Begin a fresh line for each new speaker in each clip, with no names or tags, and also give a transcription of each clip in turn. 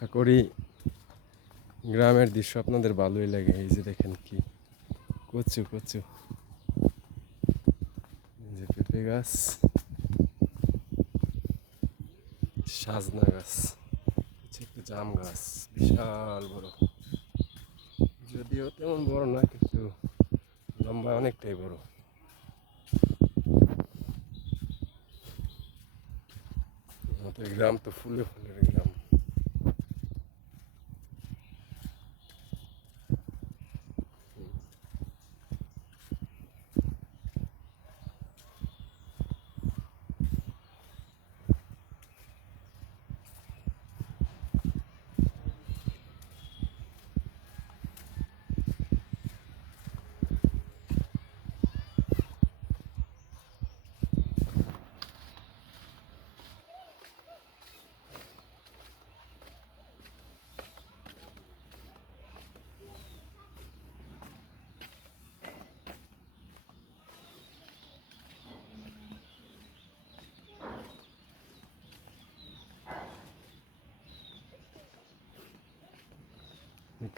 আশা করি গ্রামের দৃশ্য আপনাদের ভালোই লাগে। এই যে দেখেন কি, কচু কচু। যে পেঁপে গাছ, সাজনা গাছ জাম গাছ, বিশাল বড়। যদিও তেমন বড় না, কিন্তু লম্বা অনেকটাই বড়। গ্রাম তো ফুলে ফুলের গ্রাম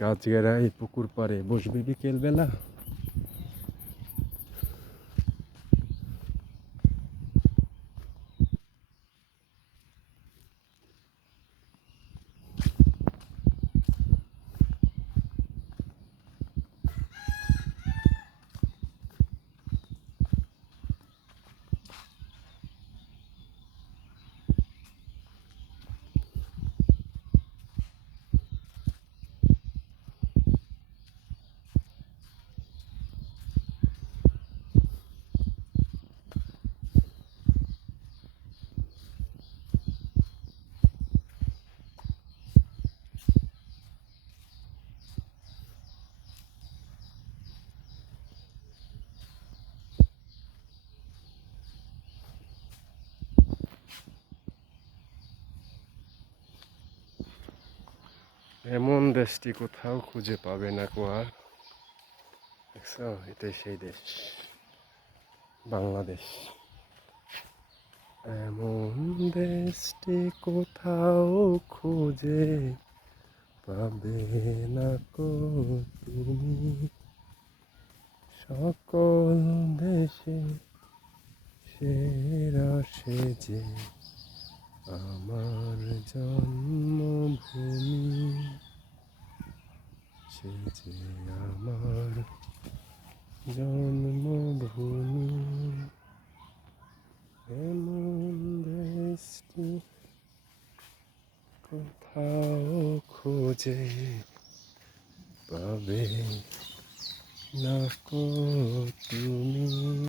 গাছগারা এই পুকুর পাড়ে। বসবে বিকেল এমন দেশটি কোথাও খুঁজে পাবে না কো আর দেখছ? এটাই সেই দেশ। বাংলাদেশ। এমন দেশটি কোথাও খুঁজে পাবে না কো তুমি? সকল দেশে সেরা সেজে আমার জন্মভূমি সে যে আমার জন্মভূমি। এমন দেশটি কোথাও খুঁজে পাবে না তুমি।